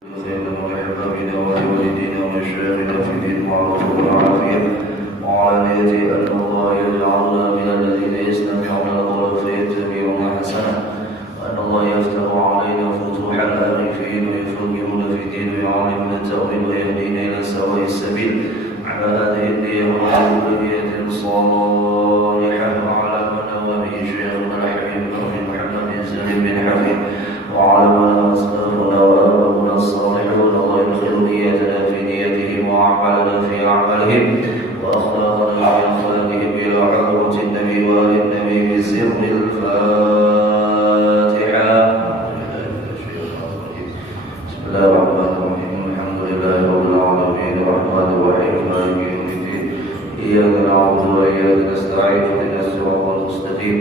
سيدنا ولحبابنا ولوالدينا ومشايخنا في دين معروف والعافية وعلانية أن الله يجعلنا من الذين يستمعون القول فيتبعون أحسنه وأن الله يفتح علينا فتوح الآرفين ويفقهنا في الدين ويعلمنا التأويل ويهدينا إلى سواء السبيل على هذه النية وعلى نية صالحة وعلى من نوى شيخنا الحبيب بن محمد بن سليم بن حفيظ وعلى من أسلافنا وآباؤنا الصالحون الله يدخل نيتنا في نيتهم وأعمالنا في أعمالهم وأخلاقنا في أخلاقهم إلى حضرة النبي وآل النبي بسر الفاتحة. بسم الله الرحمن الرحيم الحمد لله رب العالمين الرحمن الرحيم مالك يوم الدين إياك نعبد وإياك نستعين اهدنا الصراط المستقيم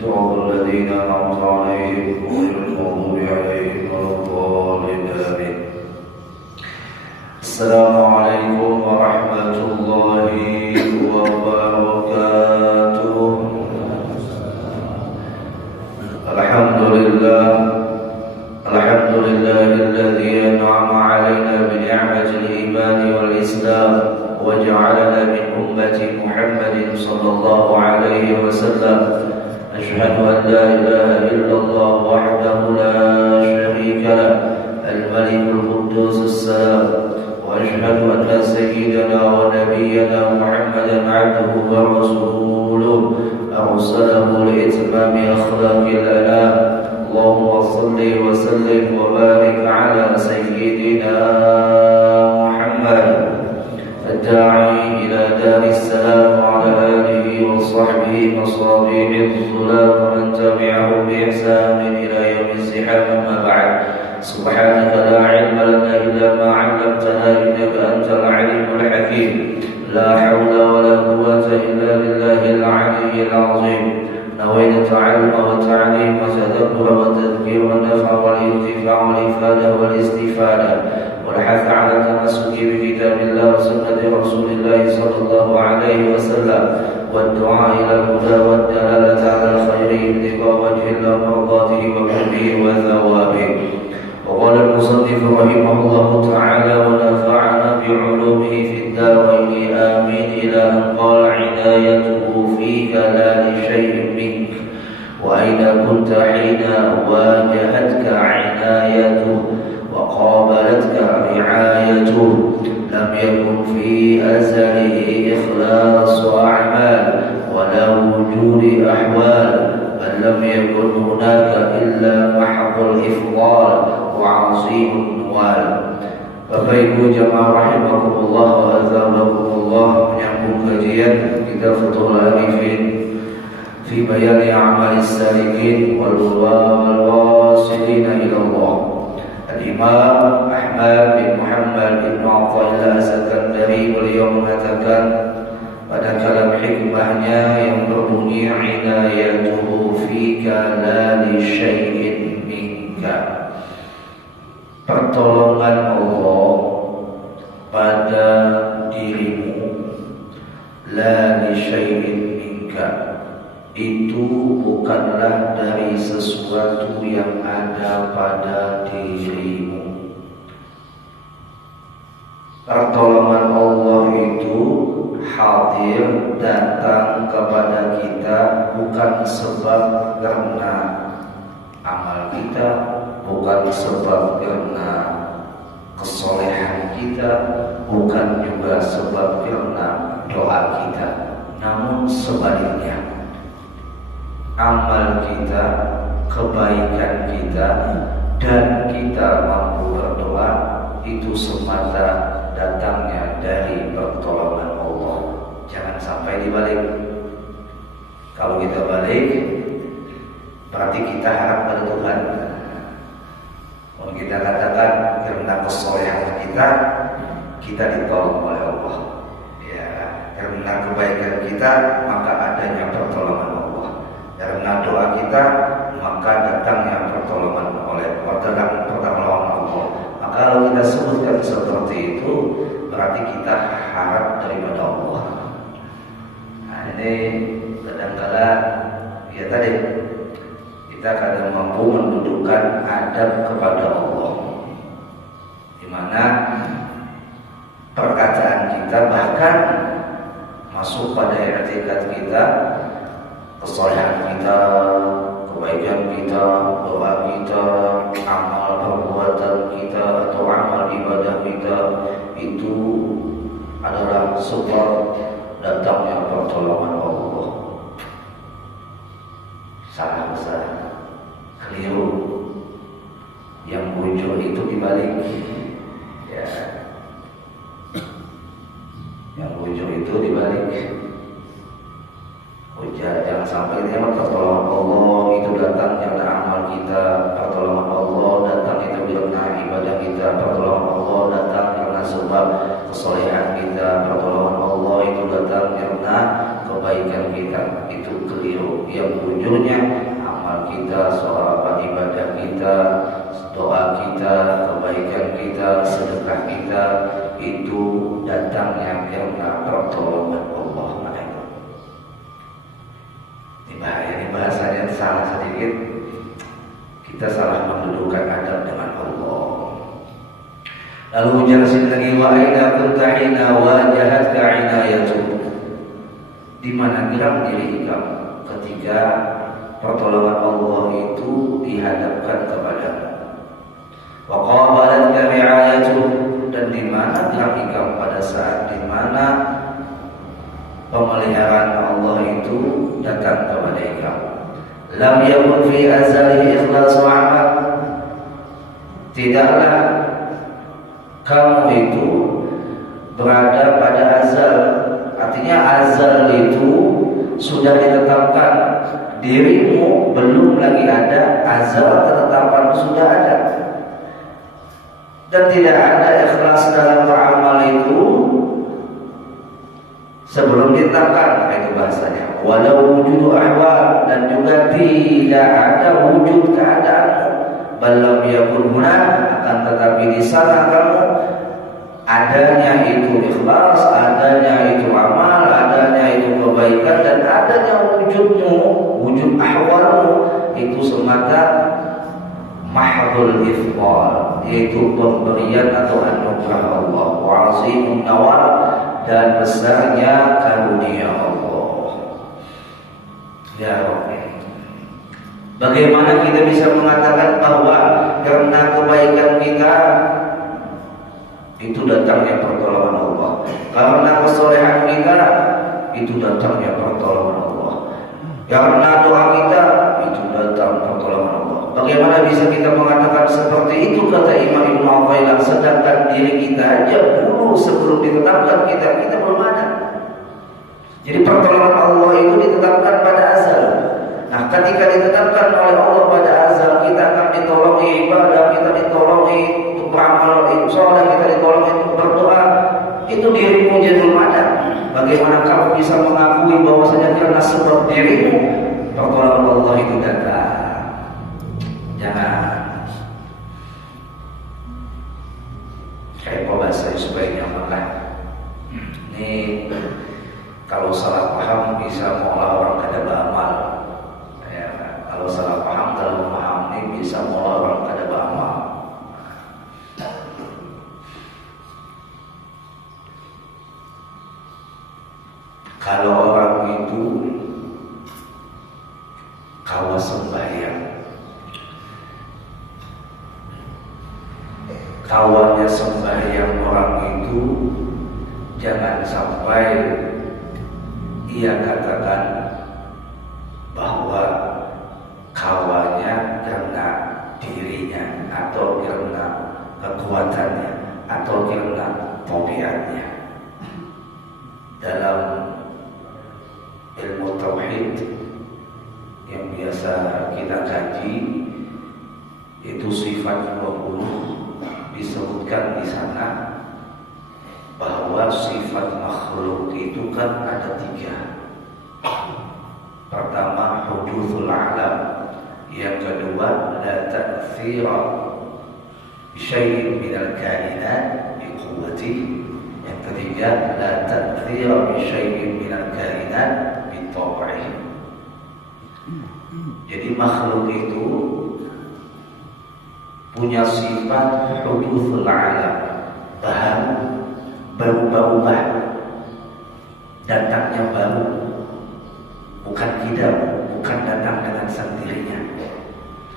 صراط الذين أنعمت عليهم غير المغضوب عليهم ولا الضالين آمين. السلام عليكم ورحمة الله وبركاته. الحمد لله الذي أنعم علينا بنعمة الإيمان والإسلام وجعلنا من أمة محمد صلى الله عليه وسلم. أشهد أن لا إله إلا الله وحده لا شريك له الملك القدوس السلام، وأشهد أن سيدنا ونبينا محمدا عبده ورسوله أرسله لإتمام أخلاق الأنام. اللهم صل وسلم وبارك على سيدنا محمد الداعي إلى دار السلام وعلى آله وصحبه مصابيح الظلام ومن تبعهم بإحسان إلى يوم الزحام. أما بعد، سبحانك لا علم لنا إلا ما علمتنا إنك أنت العليم الحكيم. لا حول ولا قوة إلا بالله العلي العظيم. نويت التعلم والتعليم والتدبر والتذكير والنفع والانتفاع والإفادة والاستفادة والحث على التمسك بكتاب الله وسنة رسول الله صلى الله عليه وسلم والدعاء إلى الهدى والدلالة على الخير ابتغاء وجه الله مرضاته وحبه وثوابه. وقال المصنف رحمه الله تعالى: ونفعنا بعلومه في الدارين آمين، إلى أن قال: عنايته فيك لا لشيء منك، وأين كنت حين واجهتك عنايته وقابلتك رعايته؟ لم يكن في أزله إخلاص أعمال ولا وجود أحوال، بل لم يكن هناك إلا محض الإفضال وعظيم النوال. Bapak Ibu jamaah rahimakumullah wa azabakumullah, menyambung kajian kitab Futhul Arifin fi bayani a'malis salikin wal wasilina ila Allah. Al-Imam Ahmad bin Muhammad bin Athaillah As-Sakandari beliau mengatakan pada kalam hikmahnya yang berbunyi: inayatuhu fika la li syai'in minka. Pertolongan Allah pada dirimu, la li syai'in minka, itu bukanlah dari sesuatu yang ada pada dirimu. Pertolongan Allah itu hadir, datang kepada kita bukan sebab karena amal kita, bukan sebab karena kesolehan kita, bukan juga sebab karena doa kita, namun sebaliknya. Amal kita, kebaikan kita, dan kita mampu berdoa itu semata datangnya dari pertolongan Allah. Jangan sampai dibalik. Kalau kita balik, berarti kita harap pada Tuhan. Kalau kita katakan karena kesolehan kita, kita ditolong oleh Allah. Ya, karena kebaikan kita, maka adanya pertolongan Allah. Karena doa kita, maka datangnya pertolongan Allah. Maka kalau kita sebutkan seperti itu, berarti kita harap daripada Allah. Nah, ini kadang-kala ya tadi kita kadang mampu mendudukkan adab kepada Allah. mana perkataan kita bahkan masuk pada i'tiqad kita, kesalehan kita, kebaikan kita, doa kita, amal perbuatan kita atau amal ibadah kita itu adalah sebab datangnya pertolongan Allah. Salah besar, keliru. Yang muncul itu dibalik, ya. Yang muncul itu dibalik. Jangan sampai dia pertolongan Allah itu datang karena amal kita, pertolongan Allah datang itu karena ibadah kita, pertolongan Allah datang karena sebab kesolehan kita, pertolongan Allah itu datang karena kebaikan kita. Itu keliru. Yang ujungnya amal kita, sholat, ibadah kita, doa kita, kebaikan kita, sedekah kita itu datangnya karena pertolongan Allah. Ini bahasanya salah sedikit, kita salah mendudukan adab dengan Allah. Lalu jelasin lagi, wa aina kunta hina wajahatka inayatuh, di mana gerak diri kamu ketika pertolongan Allah itu dihadapkan kepadamu. Wa qabalatka ri'ayatuh, dan di mana gerak kamu pada saat di mana pemeliharaan Allah itu datang kepada kamu. Lam yakun fi azali ikhlas wa amal, tidaklah kamu itu berada pada azal. Artinya azal itu sudah ditetapkan, dirimu belum lagi ada, azal ketetapan sudah ada. Dan tidak ada ikhlas dalam beramal itu sebelum ditetapkan, itu bahasanya. Walau wujud ahwal, dan juga tidak ada wujud keadaanmu. Balam yakun huna, akan tetapi di sana kamu adanya itu ikhlas, adanya itu amal, adanya itu kebaikan, dan adanya wujudmu, wujud ahwalmu itu semata mahdhul ifdal, yaitu pemberian atau anugerah Allah, wa azimun nawal, dan besarnya karunia Allah. Ya Rabbi, bagaimana kita bisa mengatakan bahwa karena kebaikan kita itu datangnya pertolongan Allah, karena kesolehan kita itu datangnya pertolongan Allah, karena doa kita itu datang pertolongan Allah? Bagaimana bisa kita mengatakan seperti itu, kata Imam Ibnu Athaillah, sedangkan diri kita aja dulu sebelum ditetapkan kita belum ada. Jadi pertolongan Allah itu ditetapkan pada azal. Nah, ketika ditetapkan oleh Allah pada azal, kita akan ditolongi ibadah, kita ditolongi untuk beramal soleh, kita ditolongi untuk berdoa. Itu dirimu jadi belum ada. Bagaimana kamu bisa mengakui bahwasanya karena sebab dirimu pertolongan Allah itu datang? Jangan. Kayak bahasa sebaiknya makan. Ini kalau salah paham bisa mengolah orang kada beramal. Ya, kalau salah paham dalam memahami ini bisa mengolah orang kada beramal. Kalau orang itu kawas sembahyang, kawannya sembahyang orang itu jangan sampai ia katakan bahwa kawannya karena dirinya atau karena kekuatannya atau karena tabiatnya. Dalam ilmu tauhid yang biasa kita kaji itu sifat 20 disebutkan di sana bahwa sifat makhluk itu kan ada 3. Pertama hudutsul alam, yang kedua la ta'thira bisyai'in minal kainat biquwwati, yang ketiga la ta'thira bisyai'in minal kainat bitab'i. Jadi makhluk itu punya sifat hudutsul alam, berubah-ubah, datangnya baru, bukan tidak, bukan datang dengan sendirinya.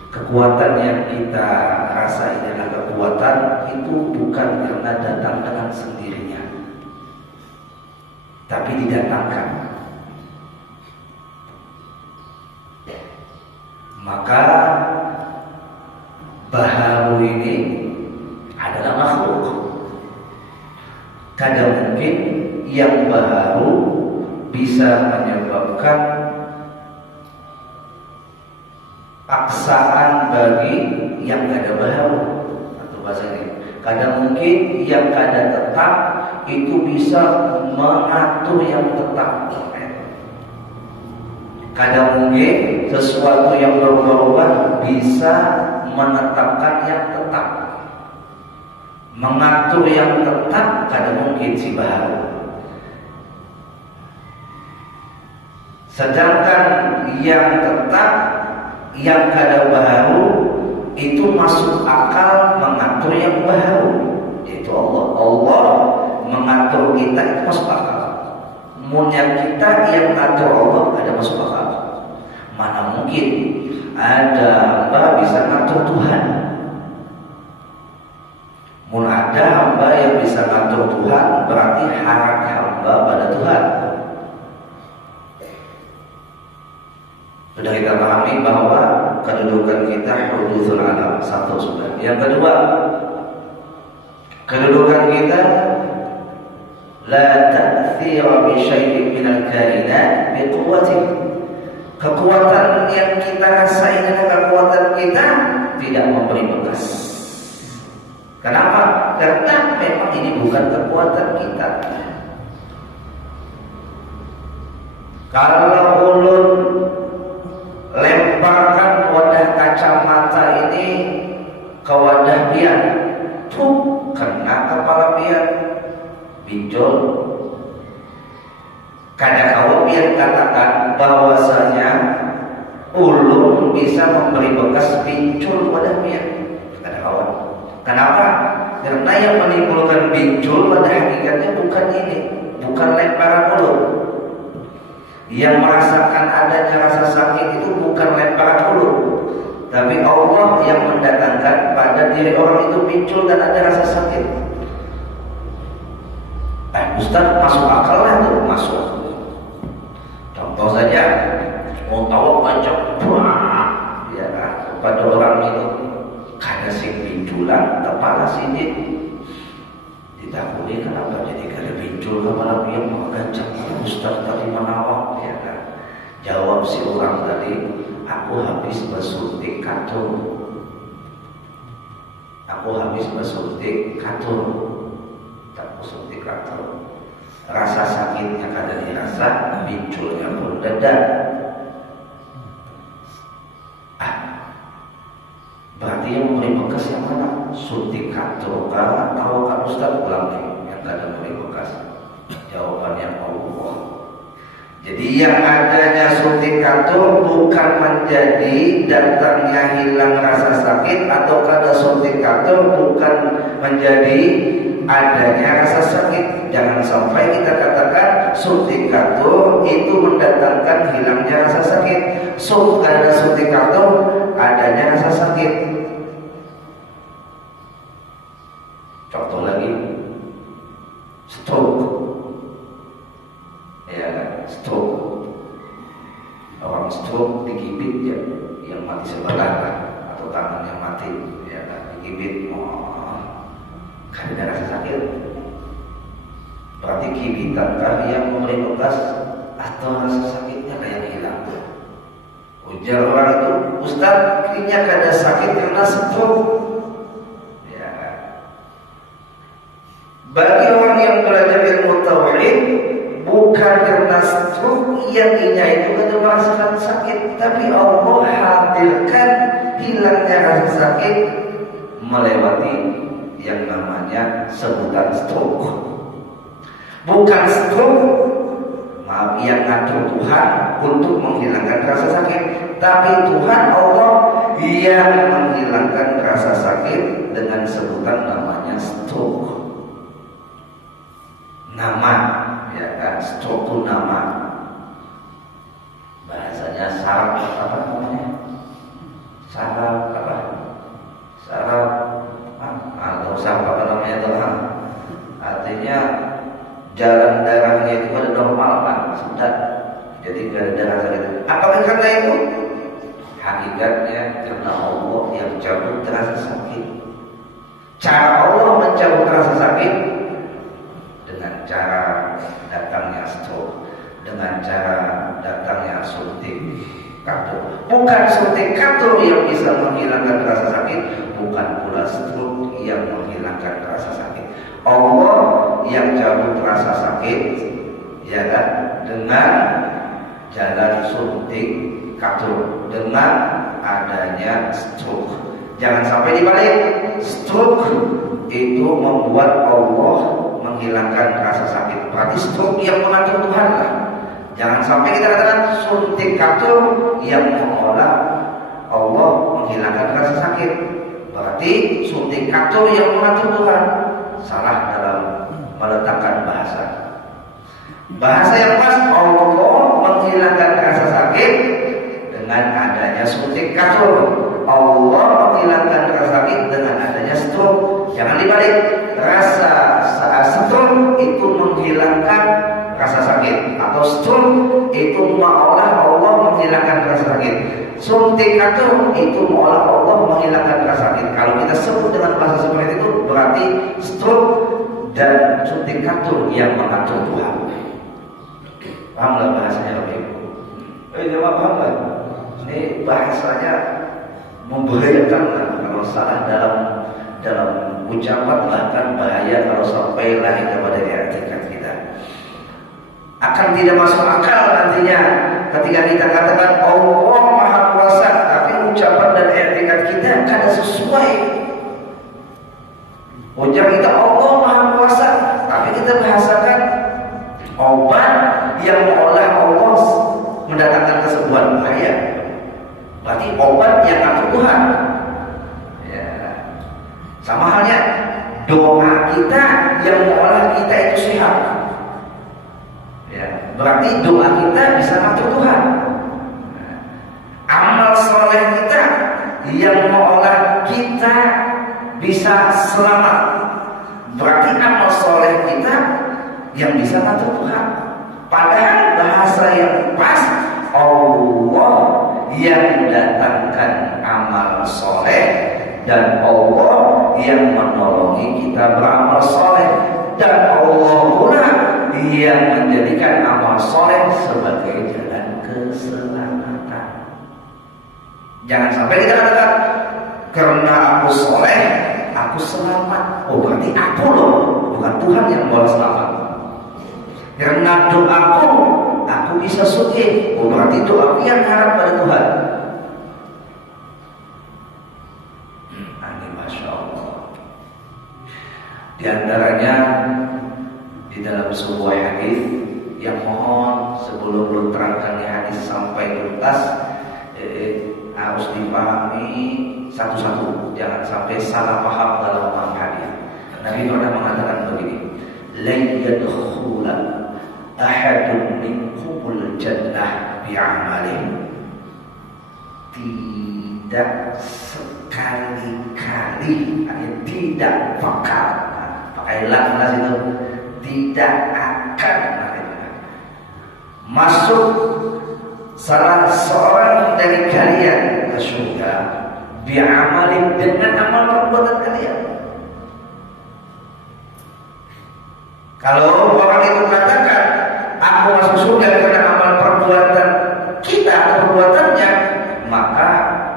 Kekuatan yang kita rasa ini adalah kekuatan itu bukan karena datang dengan sendirinya, tapi didatangkan. Maka baharu ini adalah makhluk. Kadang mungkin yang baharu bisa menyebabkan paksaan bagi yang kada baharu, atau bahasa ini. Kadang mungkin yang kada tetap itu bisa mengatur yang tetap. Kadang mungkin sesuatu yang berubah bisa menetapkan yang tetap. Mengatur yang tetap kadang mungkin si baharu. Sedangkan yang tetap, yang kada baharu itu masuk akal mengatur yang baharu, yaitu Allah. Allah mengatur kita itu masuk akal. Yang kita yang ngatur Allah ada masuk akal. Mana mungkin ada hamba bisa ngatur Tuhan? Mun ada hamba yang bisa ngatur Tuhan, berarti hak hamba pada Tuhan. Sudah kita pahami bahwa kedudukan kita hududul alam, satu sudah. Yang kedua, kedudukan kita la ta'thira bi syai'in minal kainat bi quwwati. Kekuatan yang kita rasain adalah kekuatan kita tidak memberi bekas. Kenapa? Karena memang ini bukan kekuatan kita. Kalau ulun lemparkan wadah kacamata ini ke wadah pian, tuh kena kepala pian, pinjol. Kadang-kadang pian katakan bahwasanya ulun bisa memberi bekas pinjol pada pian. Kadang-kadang. Kenapa? Karena yang menimbulkan pinjol pada hakikatnya bukan ini, bukan lemparan ulun. Yang merasakan adanya rasa sakit itu bukan lemparan ulun, tapi Allah yang mendatangkan pada diri orang itu muncul dan ada rasa sakit. Ustaz, masuk akal lah itu, masuk. Contoh saja, mau tahu macam ya pada orang itu kada sing pinculan kepala sini ditakuni kenapa jadi kada pincul kepala dia mau gancang. Ustaz tadi menawak ya kan? Jawab si orang tadi, aku habis bersuntik katur. Aku habis bersuntik katur. Tak bersuntik katur. Rasa sakitnya kada dirasa, pinculnya pun dadak. Berarti yang memberi bekas yang mana? Suntik katur. Karena tahu kan Ustaz pulang yang kada memberi bekas. Jawabannya Allah. Jadi yang adanya suntik katur bukan menjadi datangnya hilang rasa sakit, atau kada suntik katur bukan menjadi adanya rasa sakit. Jangan sampai kita katakan suntik katur itu mendatangkan hilangnya rasa sakit. Ada suntik katur adanya rasa sakit. Contoh lagi, stroke. Ya, stroke. Orang stroke digigit ya, yang mati sebelah atau tangan yang mati ya, digigit, kan ada rasa sakit. Berarti gigitankah yang memberi bekas atau rasa sakitnya yang hilang? Ujar orang itu, Ustaz, kayaknya kada sakit karena stroke. Ya. Bagi orang yang belajar ilmu tauhid, bukan karena stroke yang itu kada merasakan sakit, tapi Allah hadirkan hilangnya rasa sakit melewati yang namanya sebutan stroke. Bukan stroke yang ngatur Tuhan untuk menghilangkan rasa sakit, tapi Tuhan Allah yang menghilangkan rasa sakit dengan sebutan namanya stroke. struktur nama. Bahasanya saraf apa namanya? Saraf apa? Saraf atau saraf apa namanya itu? Artinya jalan darahnya itu ada normal Pak, sudah. Jadi gak ada darah sakit. Apakah karena itu? Hakikatnya karena Allah yang cabut rasa sakit. Cara Allah mencabut rasa sakit dengan cara datangnya stroke, dengan cara datangnya suntik katur. Bukan suntik katur yang bisa menghilangkan rasa sakit, bukan pula stroke yang menghilangkan rasa sakit. Allah yang cabut rasa sakit, ya kan, dengan jalan suntik katur, dengan adanya stroke. Jangan sampai dibalik. Stroke itu membuat Allah menghilangkan rasa sakit. Berarti stroke yang mengatur Tuhan lah. Jangan sampai kita katakan suntik katur yang mengolah Allah menghilangkan rasa sakit. Berarti suntik katur yang mengatur Tuhan. Salah dalam meletakkan bahasa. Bahasa yang pas, Allah menghilangkan rasa sakit dengan adanya suntik katur. Allah menghilangkan rasa sakit dengan adanya stroke. Jangan dibalik. Rasa stroke itu menghilangkan rasa sakit, atau stroke itu mengolah Allah menghilangkan rasa sakit. Suntik katur itu mengolah Allah menghilangkan rasa sakit. Kalau kita sebut dengan bahasa seperti itu, berarti stroke dan suntik katur yang mengatur Tuhan. Paham nggak bahasanya Bapak Ibu? Jawab paham nggak? Ini bahasanya membahayakan kalau salah dalam ucapan, bahkan bahaya kalau sampai lari kepada etikat kita. Akan tidak masuk akal nantinya ketika kita katakan Allah Maha Kuasa, tapi ucapan dan etikat kita kada sesuai. Ucap kita Allah Maha Kuasa, tapi kita bahasakan obat yang mengolah Allah mendatangkan kesembuhan, bahaya. Berarti obat yang ngatur Tuhan. Ya. Sama halnya doa kita yang mengolah kita itu sehat. Ya. Berarti doa kita bisa ngatur Tuhan. Amal soleh kita yang mengolah kita bisa selamat. Berarti amal soleh kita yang bisa ngatur Tuhan. Padahal bahasa yang pas, Allah yang mendatangkan amal soleh dan Allah yang menolongi kita beramal soleh, dan Allah pula yang menjadikan amal soleh sebagai jalan keselamatan. Jangan sampai kita katakan karena aku soleh aku selamat. Oh, berarti aku loh, bukan Tuhan yang boleh selamat. Karena doaku aku bisa suci. Oh, berarti doaku yang harap pada Tuhan. Ini Masya Allah. Di antaranya di dalam sebuah hadis yang mohon sebelum terangkan di hadis sampai tuntas harus dipahami satu-satu, jangan sampai salah paham dalam paham hadis. Nabi pernah mengatakan begini, la yadkhula ahadun minkumul jannah bi'amalihi. Tidak sekali-kali, tidak bakal, pakai lam itu, tidak akan masuk salah seorang dari kalian ke surga bi'amali, dengan amal perbuatan kalian. Kalau orang itu katakan aku masuk surga karena amal perbuatan kita atau perbuatannya, maka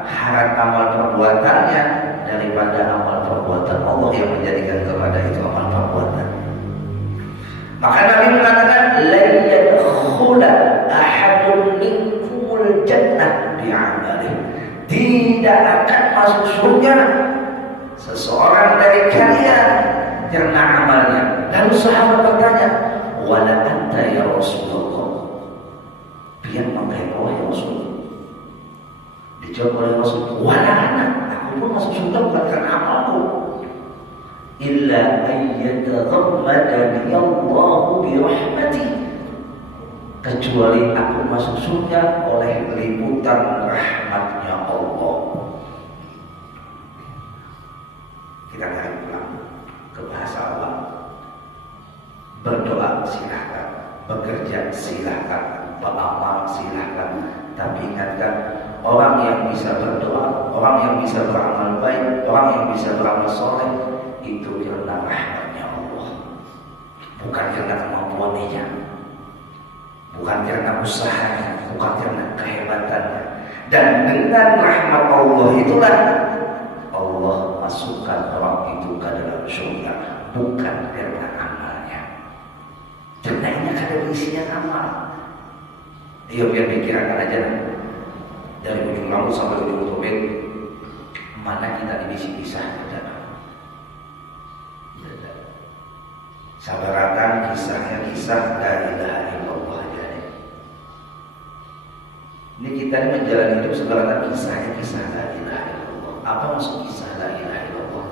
harap amal perbuatannya daripada amal perbuatan Allah yang menjadikan kepada itu amal perbuatan. Maka Nabi mengatakan la yadkhula ahadun minkumul jannah bi'amalihi. Tidak akan masuk surga seseorang dari kalian karena amalnya. Lalu sahabat bertanya, wala anta ya Rasulullah, biar mengkain Allah ya Rasulullah. Dijawab oleh Rasul, wala ana, aku pun masuk surga bukan karena amalku, illa ayyataghammadani Allahu bi rahmati, kecuali aku masuk surga oleh liputan rahmatnya Allah. Kita tarik pulang ke bahasa Allah. Berdoa silahkan, bekerja silahkan, beramal silahkan. Tapi ingatkan, orang yang bisa berdoa, orang yang bisa beramal baik, orang yang bisa beramal soleh, itu karena rahmatnya Allah, bukan karena kemampuannya, bukan karena usahanya, bukan karena kehebatannya. Dan dengan rahmat Allah itulah Allah masukkan orang itu ke dalam surga, bukan karena amalnya. Karena ini ada isinya amal. Dia biar pikirkan aja dari ujung rambut sampai ujung topeng, mana kita dipisah-pisah ke dalam. Sabaratan kisahnya kisah la ilaha illallah aja. Ini kita ini menjalani hidup sabaratan kisahnya kisah la ilaha illallah. Apa maksud kisah la ilaha illallah?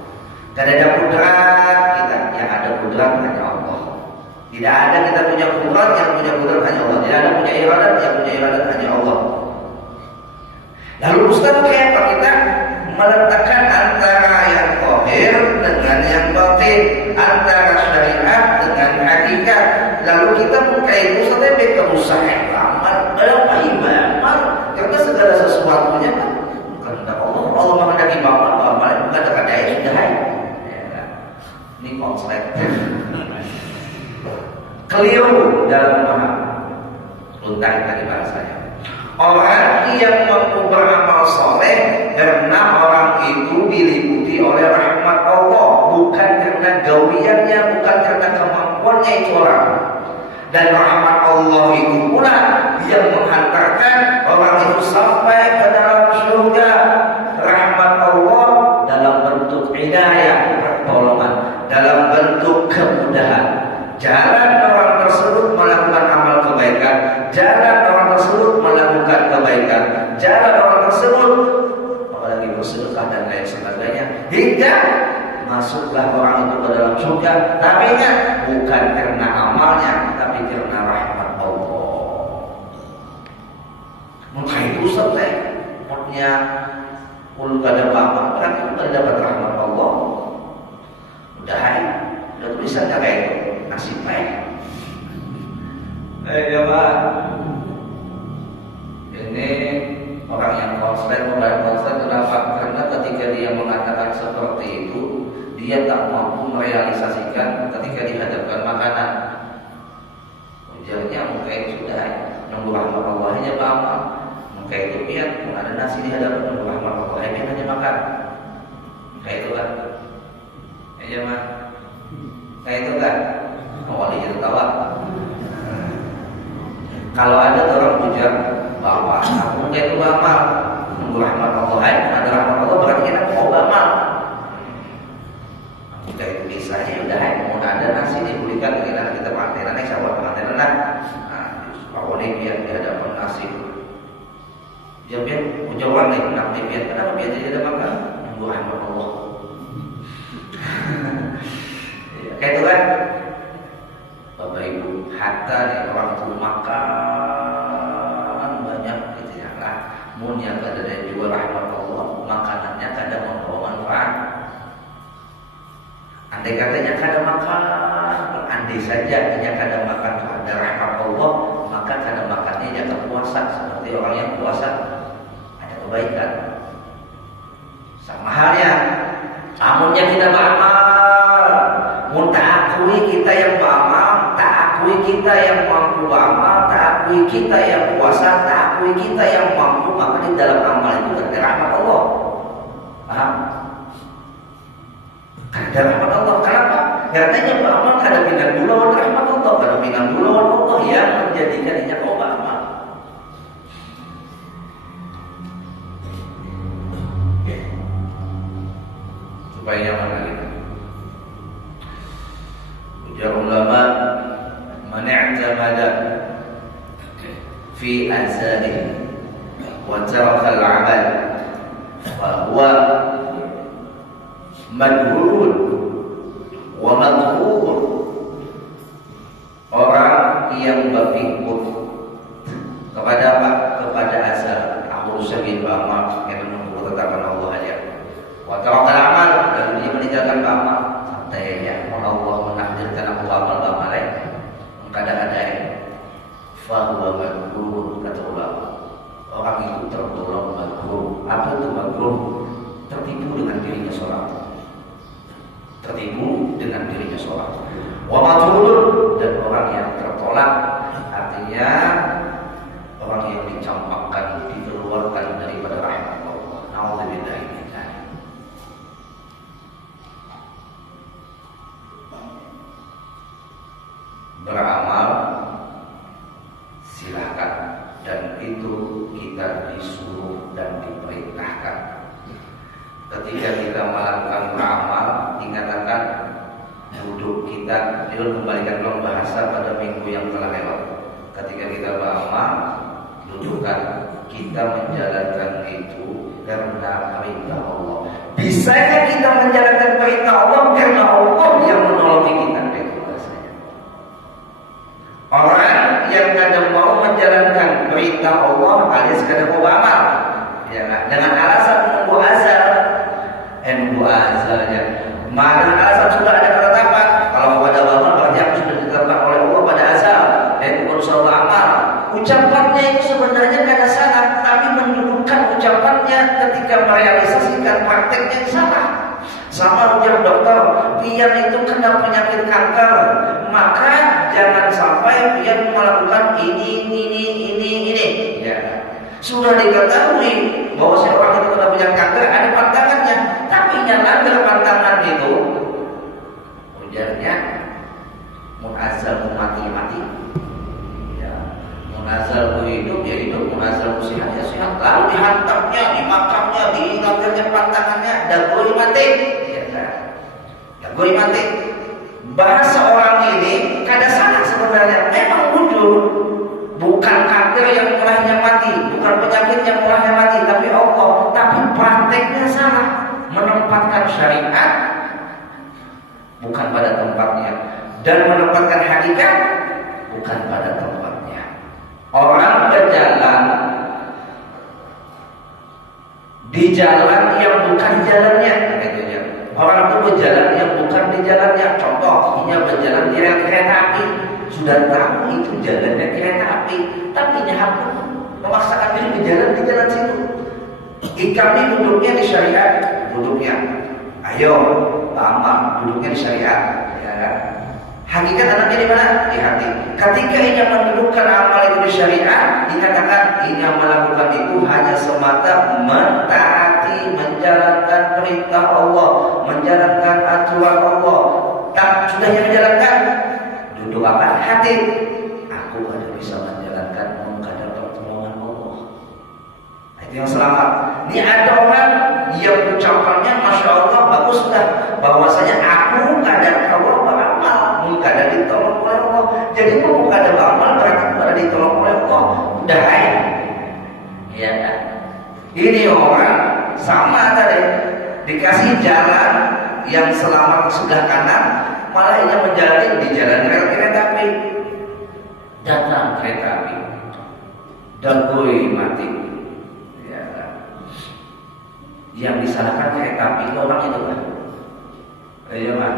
Tidak ada kudrat kita, yang ada kudrat hanya Allah. Tidak ada kita punya kudrat, yang punya kudrat hanya Allah. Tidak ada punya iradat, yang punya iradat hanya Allah. Lalu Ustaz kayak apa kita meletakkan antara yang zahir dengan yang batin, antara syariat dengan hakikat. Lalu kita mengkait Ustaz ke usaha amal, apa ibadah? Karena segala sesuatunya kan kehendak Allah. Allah menghendaki amal, bukan kata ya sudah. Ini konsep keliru dalam memahami. Luntai tadi bahasanya. Orang yang mampu beramal soleh karena orang itu diliputi oleh rahmat Allah, bukan karena gawiannya, bukan karena kemampuannya itu orang. Dan rahmat Allah itu pula yang menghantarkan orang itu sampai ke dalam surga. Rahmat Allah dalam bentuk hidayah, pertolongan, dalam bentuk kemudahan. Jalan orang tersebut melakukan amal kebaikan, jalan orang tersebut melakukan kebaikan, jalan orang tersebut apalagi bersedekah dan lain sebagainya, hingga masuklah orang itu ke dalam surga. Tapi ingat, bukan karena amalnya, tapi karena rahmat Allah. Maka itu selesai punya ulu kada apa kan kita dapat rahmat Allah. Udah tulisannya kayak itu. Nasib baik. Jemaah, ini orang yang konslet, kenapa? Karena ketika dia mengatakan seperti itu, dia tak mampu merealisasikan ketika dihadapkan makanan. Ujarnya muka itu sudah nunggu rahmat Allahnya beramal. Muka itu pian, ada nasi di hadapan nunggu rahmat Allahnya hanya makan. Kayak itu kan? Jemaah, kayak itu kan? Awalnya tertawa. Kalau ada orang pujar bahwa aku mungkin itu beramal, nunggu rahmat Allah, ada rahmat Allah berarti kita mau beramal. Jika itu kisahnya udah mau ada nasi diberikan kita mantenan, sahabat mantenan. Nah, awalnya biar dia dapat nasi. Dia biar ujawan nih, biar kenapa biar dia ada makan, nunggu rahmat Allah. Kayak itu kan? Bapak Ibu, hatta nih orang itu makan banyak gitu ya lah. Munya kada ada juga rahmat Allah, makanannya kada membawa manfaat. Andai katanya kada makan, andai saja dia kada makan ada rahmat Allah, maka kada makannya dia akan puasa. Seperti orang yang puasa ada kebaikan. Sama halnya, amunnya kita beramal, mun tak akui kita yang beramal, kita yang mampu beramal, tak akui kita yang puasa, tak akui kita yang mampu, maka di dalam amal itu ada rahmat Allah. Paham? Ada rahmat Allah. Kenapa? Karena yang beramal kada minat dulu rahmat Allah, kada minat dulu Allah yang menjadikannya kau beramal. Supaya nyaman lagi. Ujar ulama, man i'tamada fi azalihi wa taraka al-'amal fa huwa madhurun wa madhur. Orang yang berpikir makruh kata ulama. Orang itu tergolong makruh. Apa itu makruh? Tertipu dengan dirinya sholat. Tertipu dengan dirinya sholat. Wa matrudun, dan orang yang tertolak, artinya orang yang dicampakkan, dikeluarkan daripada rahmat Allah. Nauzubillah min dzalik. Beramal silahkan, dan itu kita disuruh dan diperintahkan. Ketika kita melakukan beramal, dikatakan duduk kita, dia kembalikan dalam bahasa pada minggu yang telah lewat. Ketika kita beramal, dudukkan, kita menjalankan itu karena perintah Allah. Bisanya kita menjalankan perintah Allah karena Allah yang menolongi kita. Itu rasanya. Orang yang kadang mau menjalankan perintah Allah alias kadang mau beramal, ya, dengan alasan menunggu azal, nunggu azalnya. Mana alasan sudah ada ketetapan. Kalau pada beramal berarti aku sudah ditetapkan oleh Allah pada azal, dan bukan soal amal. Ucapannya itu sebenarnya tidak salah, tapi mendudukkan ucapannya ketika merealisasikan prakteknya salah. Sama ujar dokter, Pian itu kena penyakit kanker, maka jangan sampai Pian melakukan ini. Ya. Sudah diketahui bahwa seorang itu kena penyakit kanker, ada pantangannya, tapi jangan ambil pantangan itu. Ujarnya, munazal mati. Ya. Munazal hidup, ya hidup, munazal sehat, ya sehat. Lalu dihantamnya, dimakamnya, diingatnya pantangannya, dagoi mati. Gue mati. Bahasa orang ini kada salah sebenarnya. Memang wujud, bukan kanker yang mulanya mati, bukan penyakit yang mulanya mati, tapi Allah. Tapi prakteknya salah, menempatkan syariat bukan pada tempatnya, dan menempatkan hakikat bukan pada tempatnya. Orang berjalan di jalan yang bukan jalannya. Orang itu berjalan yang bukan di jalannya. Contoh, ini berjalan di rel kereta api. Sudah tahu itu jalannya kereta api, tapi nyahapu memaksakan diri berjalan di jalan situ. Kami duduknya di syariat, duduknya. Ayo, amal, duduknya di syariat. Ya. Hakikat anaknya di mana? Di hati. Ketika ini mendudukkan amal itu di syariat, dikatakan ini yang melakukan itu hanya semata mentaati, menjalankan perintah Allah, menjalankan aturan Allah. Tak sudah yang menjalankan, duduk apa? Hati. Aku ada bisa menjalankan mengkadar pertolongan Allah. Itu yang selamat. Ini ada orang yang ucapannya Masya Allah bagus sudah, bahwasanya aku kadang Allah beramal, kadang ditolong oleh Allah. Jadi kalau kadang beramal berarti kadang ditolong oleh Allah. Udah ya kan? Ini orang sama tadi, dikasih jalan yang selamat sebelah kanan, malah ia menjalani di jalan rel kereta api. Datang kereta api, dagoi mati. Ya. Yang disalahkan kereta api itu orang itu kan? Iya kan?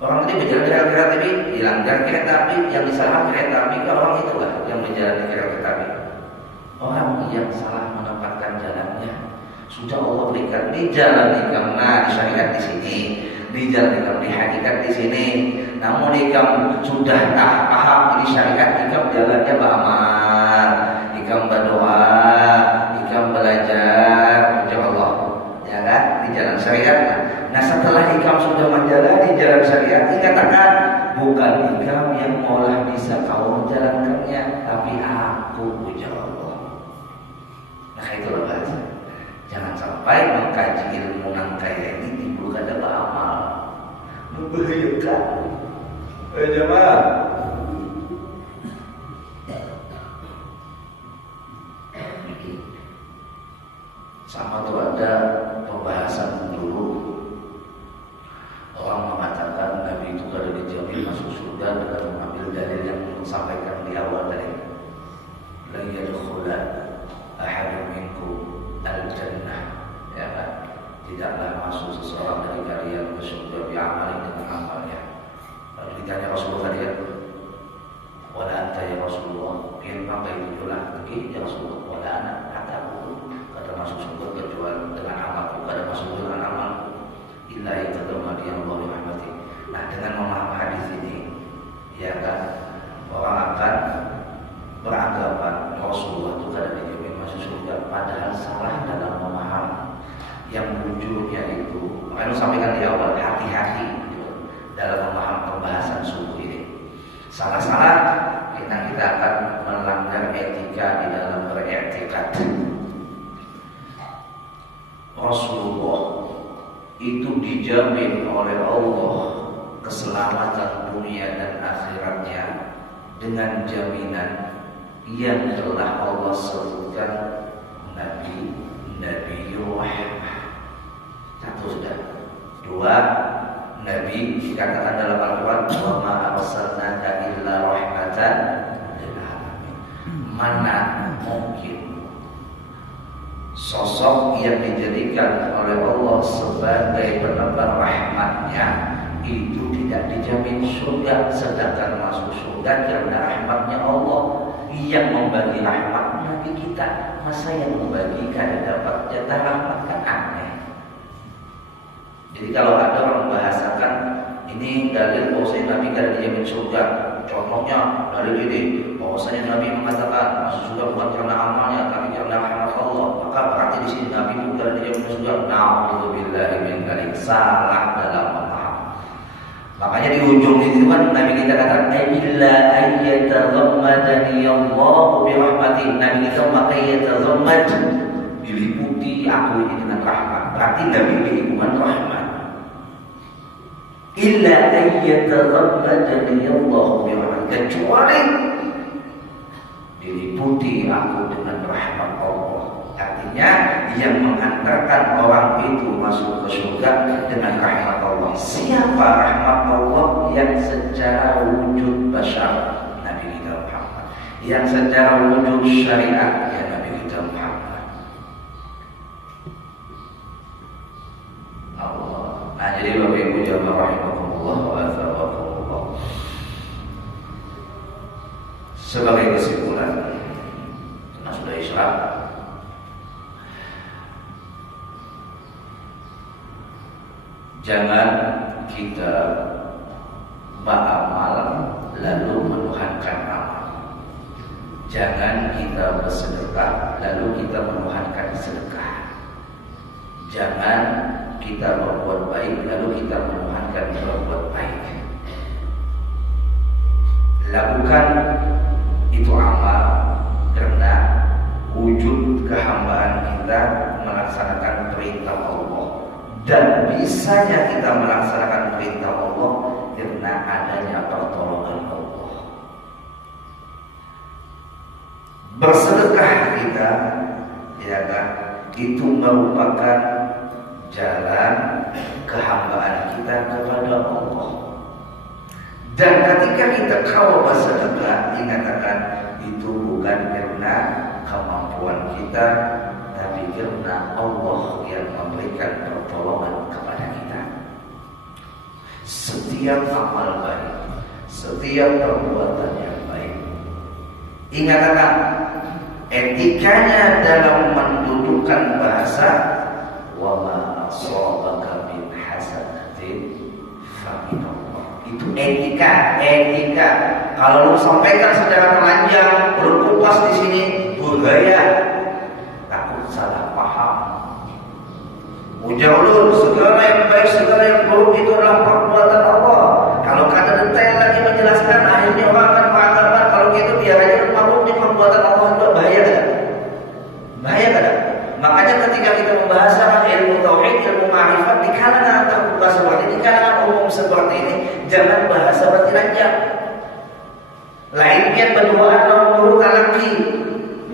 Orang tadi berjalan di rel kereta api, dilanggar kereta api, yang disalahkan kereta api itu orang itu kan? Yang menjalani kereta api. Orang yang salah menempatkan jalannya. Sudah Allah berikan di jalan karena syariat di sini, di jalan di hakikat di sini. Namun ikam sudah paham ini syariat, ikam jalannya beramal, ikam berdoa, ikam belajar, insya Allah, ya kan? Di jalan syariat. Nah setelah ikam sudah menjalani jalan syariat, dikatakan bukan ikam yang malah bisa kau menjalankannya, tapi aku, insya Allah. Nah itulah bahasa. Jangan sampai mengkaji ilmu yang kaya ini timbul kada beramal, membahayakan. Jemaah. Sama tuh ada pembahasan dulu. Orang mengatakan Nabi itu kada dijamin masuk surga dengan mengambil dalil yang disampaikan di awal tadi. La yadkhula ahadun minkum al-jannah, ya kan? Tidaklah masuk seseorang dari kalian ke surga bi'amalin dengan amalnya. Lalu ditanya Rasulullah tadi, wala anta ya Rasulullah, biar Salah-salah kita akan melanggar etika di dalam beriktikad. Rasulullah itu dijamin oleh Allah keselamatan dunia dan akhiratnya dengan jaminan yang telah Allah sebutkan Nabi rahmah. Satu sudah. Dua, Nabi dikatakan dalam Al-Quran, wa ma arsalnaka illa rahmatan lil alamin. Mana mungkin sosok yang dijadikan oleh Allah sebagai penebar rahmatnya itu tidak dijamin surga, sedangkan masuk surga karena rahmatnya Allah yang membagi rahmat bagi kita. Masa yang membagikan dapat jatah rahmat, kan aneh. Jadi kalau ada orang membahasakan ini dalil bahwasanya Nabi tidak dijamin surga, contohnya dalil ini bahwasanya Nabi mengatakan masuk surga bukan karena amalnya tapi karena rahmat Allah, maka berarti di sini Nabi bukan dijamin surga. Na'udzubillahi min dzalik, salah dalam paham. Makanya di ujung itu kan Nabi kita katakan illa ayyatazammadani Allahu bi rahmati. Nabi kita maka yatazammad, diliputi aku ini dengan rahmat. Berarti Nabi diliputi rahmat. Illa ayyatazammadani Allahu bi rahmati, kecuali diliputi aku dengan rahmat Allah. Artinya yang mengantarkan orang itu masuk ke surga dengan rahmat Allah. Siapa rahmat Allah? Yang secara wujud bashar, Nabi kita Muhammad. Yang secara wujud syariat, ya Nabi kita Muhammad. Allah. Nah, jadi Bapak Ibu jamaah rahimakumullah wa athabakumullah. Sebagai kesimpulan, karena sudah isya, jangan kita beramal lalu menuhankan amal. Jangan kita bersedekah lalu kita menuhankan sedekah. Jangan kita berbuat baik lalu kita menuhankan berbuat baik. Lakukan itu amal karena wujud kehambaan kita melaksanakan perintah Allah. Dan bisanya kita melaksanakan perintah Allah karena adanya pertolongan Allah. Bersedekah kita, ya kan, itu merupakan jalan kehambaan kita kepada Allah. Dan ketika kita kalau bersedekah, ingatkan itu bukan karena kemampuan kita, tapi karena Allah yang memberikan pertolongan kepada kita. Setiap amal baik, setiap perbuatan yang baik, ingatkan etikanya dalam mendudukkan bahasa wa ma asabaka min hasanatin fa min Allah. Itu etika. Kalau lu sampaikan secara telanjang, berkupas di sini, bergaya, takut salah paham. Ujar ulun, segala yang baik, segala yang buruk itu adalah perbuatan Allah. Kalau kata detail lagi menjelaskan, akhirnya orang akan mengatakan kalau gitu biar aja maklumnya perbuatan Allah itu bahaya kan? Bahaya kan? Makanya ketika kita membahas ilmu tauhid, ilmu ma'rifat di kalangan terbuka seperti ini, di kalangan umum seperti ini, jangan bahasa bertilanjang. Lainnya berduaan orang buruk laki,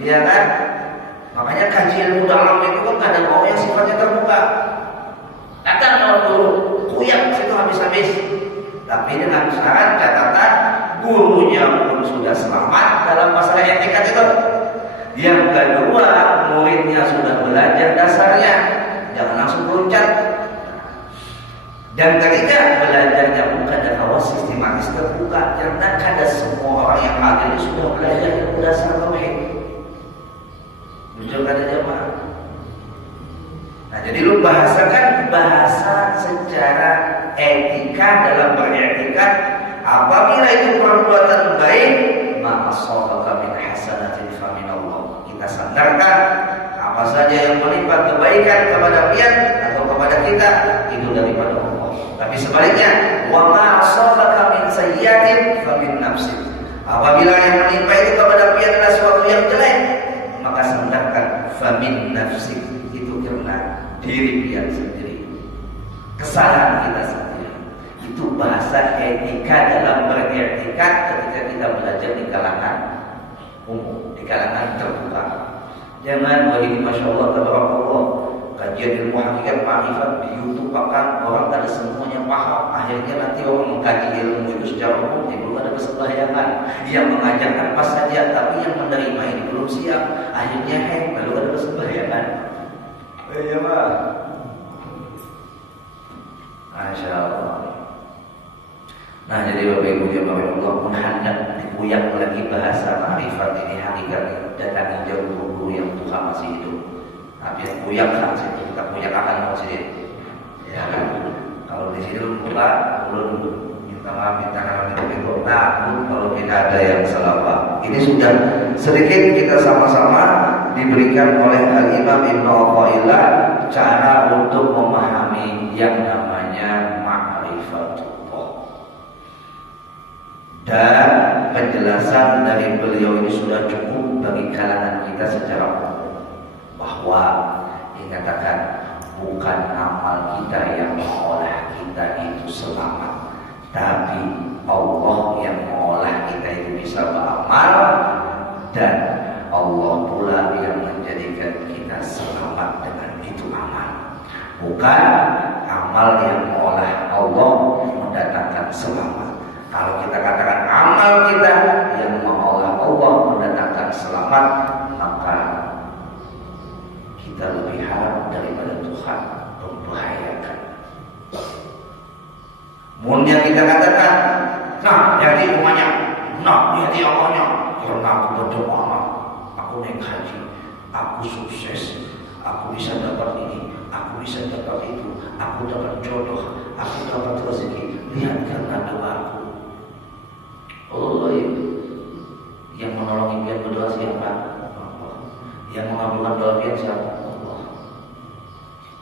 ya kan? Makanya kaji ilmu dalam itu kan ada mau yang sifatnya terbuka. Datang orang guru, kuyak situ habis-habis. Tapi dengan syarat catatan gurunya pun sudah selamat dalam masalah etika itu. Yang kedua, muridnya sudah belajar dasarnya, jangan langsung loncat. Dan ketiga, belajarnya bukan dari awal sistematis terbuka, karena kada semua orang yang hadir ini sudah belajar ilmu dasar tauhid. Jujur kata jemaah. Nah, jadi lu bahasakan bahasa secara etika dalam beriktikad. Apabila itu perbuatan baik, maka asabaka min hasanatin fa min Allah. Kita sandarkan apa saja yang menimpa kebaikan kepada pian atau kepada kita itu daripada Allah. Tapi sebaliknya, wa ma asabaka min sayyi'atin fa min nafsik. etika dalam beriktikad ketika kita belajar di kalangan umum, di kalangan terbuka. Jangan begini, masya Allah, tabarakallah, kajian ilmu hakikat ma'rifat di YouTube akan orang ada semuanya paham. Akhirnya nanti orang mengkaji ilmu itu secara umum, belum ada kesebayangan. Yang mengajarkan pas saja, tapi yang menerima ini belum siap. Akhirnya lalu ada kesebayangan. Ya Pak. Masya Allah. Nah, jadi Bapak Ibu yang Allah pun hendak dikuyak lagi bahasa ma'rifat ini hakikat datangi jauh guru yang Tuhan masih hidup. Tapi yang kuyak kan situ, kita kuyak akan masjid. Ya kan? Kalau di sini belum minta maaf, minta takut kalau tidak ada yang salah. Ini sudah sedikit kita sama-sama diberikan oleh Al-Imam Ibnu Athaillah cara untuk memahami yang namanya ma'rifatullah. Dan penjelasan dari beliau ini sudah cukup bagi kalangan kita secara umum, bahwa dikatakan bukan amal kita yang mengolah kita itu selamat, tapi Allah yang mengolah kita itu bisa beramal, dan Allah pula yang menjadikan kita selamat dengan itu amal. Bukan amal yang mengolah Allah mendatangkan selamat. Kalau kita katakan amal kita yang mengolah Allah mendatangkan selamat, maka kita lebih harap daripada Tuhan membahayakan. Mungkin kita katakan, nah, jadi rumahnya, nah, jadi Allahnya, karena aku berdoa, aku naik haji, aku sukses, aku bisa dapat ini, aku bisa dapat itu, aku dapat jodoh, aku dapat rezeki. Lihat karena doaku. Allah yang menolong impian berdoa siapa? Allah. Yang mengabulkan doa impian siapa? Allah.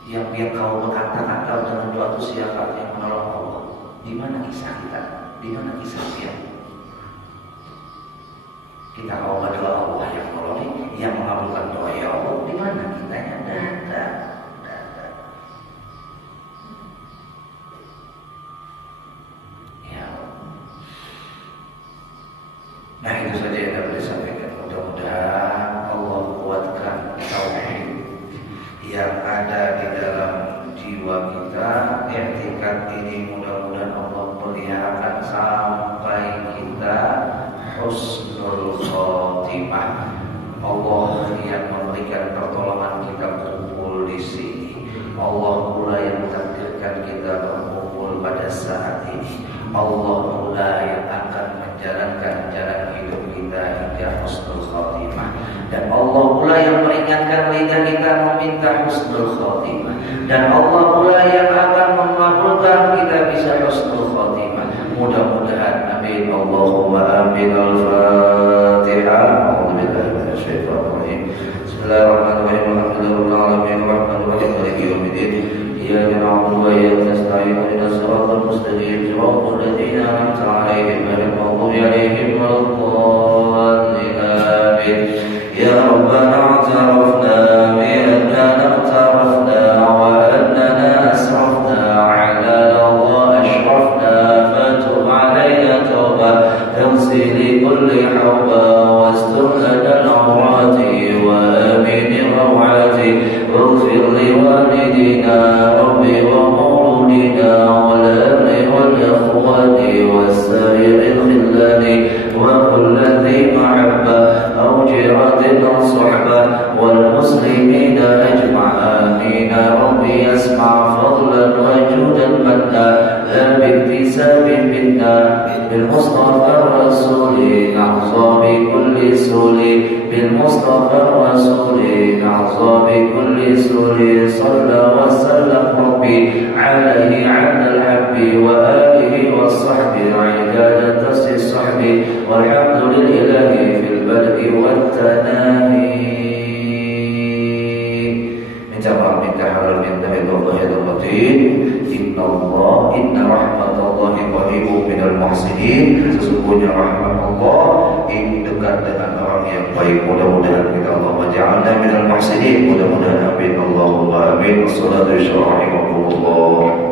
Yang biar kau berkata-kata dengan doa itu siapa? Yang menolong Allah. Di mana kisah kita? Di mana kisah dia? Kita kalau berdoa Allah yang menolong, yang mengabulkan doa ya Allah. Di mana kitanya? Data. Nah, itu saja yang dapat disampaikan. Mudah-mudahan Allah kuatkan tauhid yang ada di dalam jiwa kita. I'tikad ini mudah-mudahan Allah peliharakan sampai kita husnul khotimah. Allah yang memberikan pertolongan kita kumpul di sini. Allah pula yang mentakdirkan kita berkumpul pada saat ini. Allah pula yang akan menjalankan jalan hidup kita hingga husnul khotimah. Dan Allah pula yang meringankan lidah kita meminta husnul khotimah. Dan Allah pula yang akan mengabulkan kita bisa husnul khotimah. Mudah-mudahan, amin. Allahumma amin. Al-Fatihah. A'udzubillahi minasyaitonir rajim. Bismillahirrahmanirrahim. Alhamdulillahirabbil alamin. Arrahmanirrahim. Maliki yaumiddin. Iyyaka na'budu wa iyyaka nasta'in. Ihdinas siratal mustaqim. Siratal ladzina an'amta 'alaihim ghairil maghdubi 'alaihim waladdallin. Amin. Ya Rabbana a'tarafna bi annana a'tarafna wa annana asrafna 'ala Allah ashrafna fatub 'alaina tawbah taghsil kulli hawba wastur lana al-awrati wa amin rawati waghfir li walidina rabbi wa mawludina wal abni wal ikhwati was-sa'iril khillani wa kulli dhi mahabba aw jiratin aw suhbah wal muslimina ajma'a amin rabbi asma' fadlan wa judan manna la biktisabin minna bil mustafa rasuli na'za bi kulli suli bil mustafa rasuli na'za bi kulli suli salla wa sallam rabbi alaihi 'ala al-habbi wa alihi wa sahbihi 'idada tasis sahbi walhamdulillahi fil bad'i wat tanahi. Minta maaf, minta halal, minta hidayatul batin. Inna rahmatallahi qaribun minal muhsinin. Sesungguhnya rahmat Allah ini dekat dengan orang yang baik. Mudah-mudahan kita Allah ja'alna minal muhsinin. Mudah-mudahan amin. Allahumma amin. Wassalatu wassalamu ala